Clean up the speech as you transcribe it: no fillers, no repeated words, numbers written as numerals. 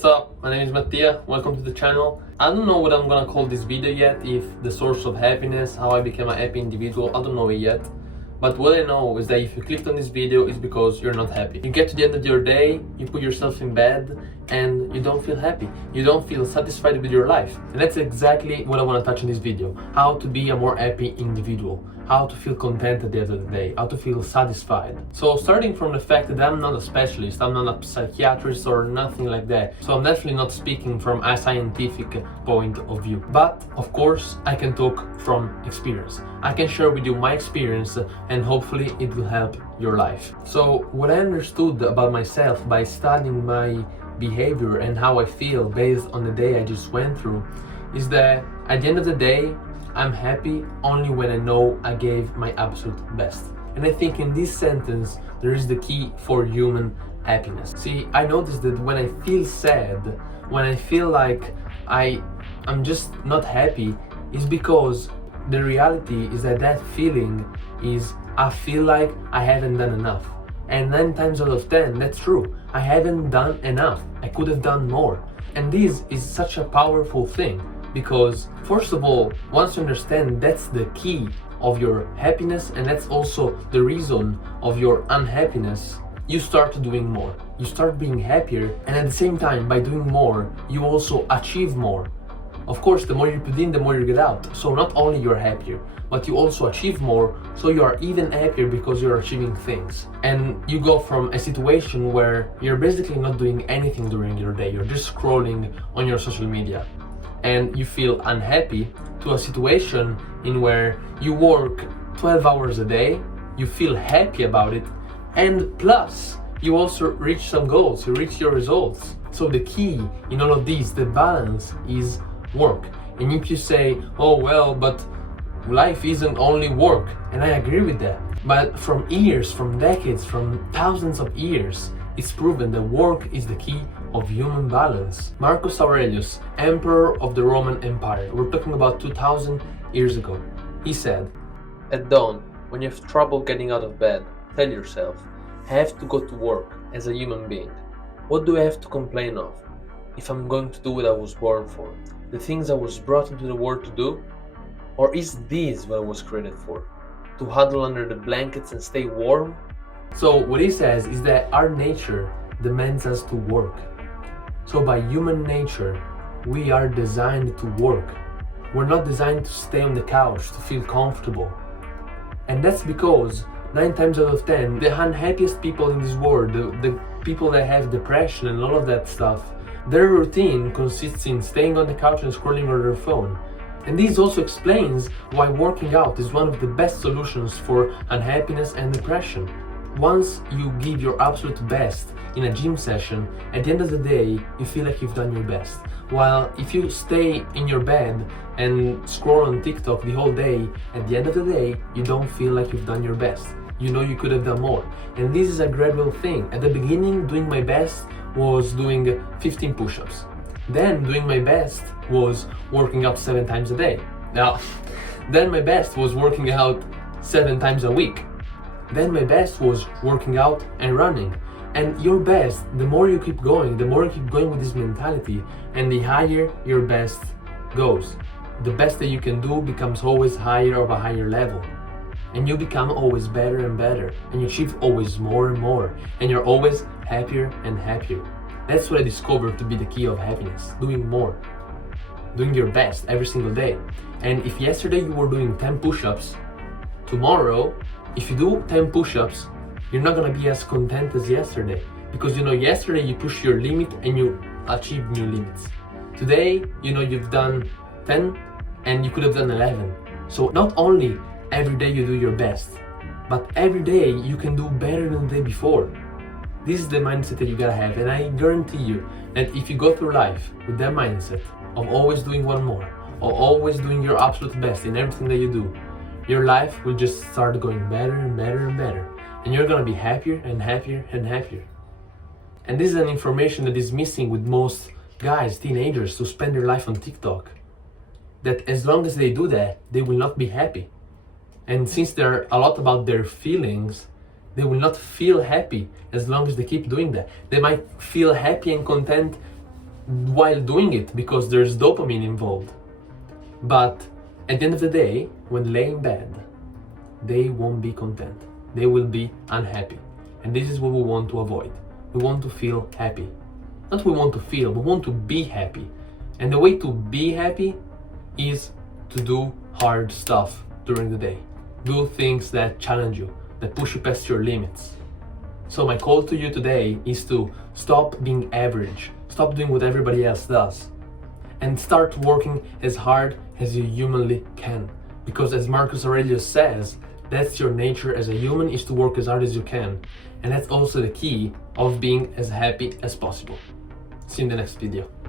what's up? My name is Mattia, welcome to the channel. I don't know what I'm gonna call this video yet, if the source of happiness, how I became a happy individual, I don't know it yet. But what I know is that if you clicked on this video, it's because you're not happy. You get to the end of your day, you put yourself in bed, and you don't feel happy. You don't feel satisfied with your life. And that's exactly what I want to touch in this video. How to be a more happy individual. How to feel content at the end of the day. How to feel satisfied. So starting from the fact that I'm not a specialist, I'm not a psychiatrist or nothing like that. So I'm definitely not speaking from a scientific point of view. But of course, I can talk from experience. I can share with you my experience and hopefully it will help your life. So what I understood about myself by studying my behavior and how I feel based on the day I just went through is that at the end of the day, I'm happy only when I know I gave my absolute best. And I think in this sentence, there is the key for human happiness. See, I noticed that when I feel sad, when I feel like I'm just not happy, is because the reality is that feeling is I feel like I haven't done enough. And 9 times out of 10, that's true. I haven't done enough. I could have done more. And this is such a powerful thing because, first of all, once you understand that's the key of your happiness and that's also the reason of your unhappiness, you start doing more. You start being happier, and at the same time, by doing more, you also achieve more. Of course, the more you put in, the more you get out. So not only you're happier, but you also achieve more, so you are even happier because you're achieving things. And you go from a situation where you're basically not doing anything during your day, you're just scrolling on your social media, and you feel unhappy, to a situation in where you work 12 hours a day, you feel happy about it, and plus, you also reach some goals, you reach your results. So the key in all of these, the balance, is work. And if you say, oh well, but life isn't only work, and I agree with that, but from years, from decades, from thousands of years, it's proven that work is the key of human balance. Marcus Aurelius, emperor of the Roman Empire, we're talking about 2000 years ago, he said, at dawn, when you have trouble getting out of bed, tell yourself, I have to go to work as a human being. What do I have to complain of if I'm going to do what I was born for? The things I was brought into the world to do? Or is this what I was created for? To huddle under the blankets and stay warm? So what he says is that our nature demands us to work. So by human nature, we are designed to work. We're not designed to stay on the couch, to feel comfortable. And that's because 9 times out of 10, the unhappiest people in this world, the people that have depression and all of that stuff, their routine consists in staying on the couch and scrolling on their phone. And this also explains why working out is one of the best solutions for unhappiness and depression. Once you give your absolute best in a gym session, at the end of the day, you feel like you've done your best. While if you stay in your bed and scroll on TikTok the whole day, at the end of the day, you don't feel like you've done your best. You know you could have done more. And this is a gradual thing. At the beginning, doing my best was doing 15 push-ups. Then doing my best was working out 7 times a day. Now, then my best was working out 7 times a week. Then my best was working out and running. And your best, the more you keep going, the more you keep going with this mentality, and the higher your best goes. The best that you can do becomes always higher of a higher level. And you become always better and better, and you achieve always more and more, and you're always happier and happier. That's what I discovered to be the key of happiness, doing more, doing your best every single day. And if yesterday you were doing 10 push-ups, tomorrow, if you do 10 push-ups, you're not gonna be as content as yesterday, because you know yesterday you pushed your limit and you achieved new limits. Today, you know you've done 10 and you could have done 11. So not only every day you do your best, but every day you can do better than the day before. This is the mindset that you gotta have, and I guarantee you that if you go through life with that mindset of always doing one more, or always doing your absolute best in everything that you do, your life will just start going better and better and better, and you're gonna be happier and happier and happier. And this is an information that is missing with most guys, teenagers, who spend their life on TikTok. That as long as they do that, they will not be happy. And since they're a lot about their feelings, they will not feel happy as long as they keep doing that. They might feel happy and content while doing it because there's dopamine involved. But at the end of the day, when laying in bed, they won't be content. They will be unhappy. And this is what we want to avoid. We want to feel happy. Not we want to feel, we want to be happy. And the way to be happy is to do hard stuff during the day. Do things that challenge you, that push you past your limits. So my call to you today is to stop being average, stop doing what everybody else does, and start working as hard as you humanly can. Because as Marcus Aurelius says, that's your nature as a human, is to work as hard as you can. And that's also the key of being as happy as possible. See you in the next video.